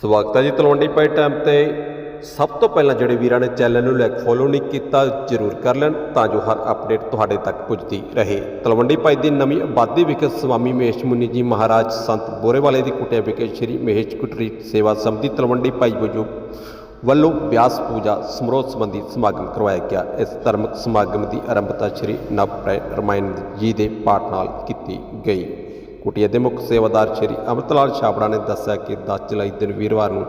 ਸਵਾਗਤ ਹੈ ਜੀ ਤਲਵੰਡੀ ਪਾਈ ਟਾਈਮ ਤੇ। ਸਭ ਤੋਂ ਪਹਿਲਾਂ ਜਿਹੜੇ ਵੀਰਾਂ ਨੇ ਚੈਨਲ ਨੂੰ ਲਾਈਕ ਫੋਲੋ ਨਹੀਂ ਕੀਤਾ, ਜਰੂਰ ਕਰ ਲੈਣ ਤਾਂ ਜੋ ਹਰ ਅਪਡੇਟ ਤੁਹਾਡੇ ਤੱਕ ਪੁੱਜਦੀ ਰਹੇ। ਤਲਵੰਡੀ ਪਾਈ ਦੀ ਨਵੀਂ ਆਬਾਦੀ ਵਿਖੇ ਸਵਾਮੀ ਮਹੇਸ਼ ਮੁਨੀ ਜੀ ਮਹਾਰਾਜ, ਸੰਤ ਬੋਰੇਵਾਲੇ ਦੀ ਕੁਟਿਆ ਵਿਖੇ ਸ੍ਰੀ ਮਹੇਸ਼ ਕੁਟਰੀ ਸੇਵਾ ਸੰਬੰਧੀ ਤਲਵੰਡੀ ਪਾਈ ਵਜੋਂ ਵੱਲੋਂ ਵਿਆਸ ਪੂਜਾ ਸਮਾਰੋਹ ਸੰਬੰਧੀ ਸਮਾਗਮ ਕਰਵਾਇਆ ਗਿਆ। ਇਸ ਧਾਰਮਿਕ ਸਮਾਗਮ ਦੀ ਆਰੰਭਤਾ ਸ੍ਰੀ ਨਵ ਰਮਾਇਣ ਜੀ ਦੇ ਪਾਠ ਨਾਲ ਕੀਤੀ ਗਈ। ਕੁਟੀਆ ਦੇ ਮੁੱਖ ਸੇਵਾਦਾਰ ਸ਼੍ਰੀ ਅਮਰਤਲਾਲ ਛਾਬੜਾ ਨੇ ਦੱਸਿਆ ਕਿ 10 ਜੁਲਾਈ ਦਿਨ ਵੀਰਵਾਰ ਨੂੰ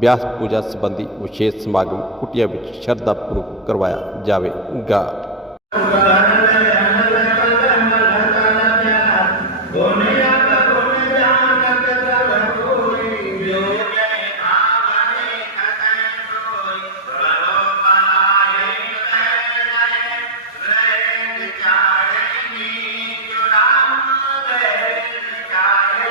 ਵਿਆਸ ਪੂਜਾ ਸੰਬੰਧੀ ਵਿਸ਼ੇਸ਼ ਸਮਾਗਮ ਕੁਟੀਆ ਵਿੱਚ ਸ਼ਰਧਾ ਪੂਰਵਕ ਕਰਵਾਇਆ ਜਾਵੇਗਾ।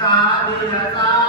ಸಾಧಿಯ ಸಾ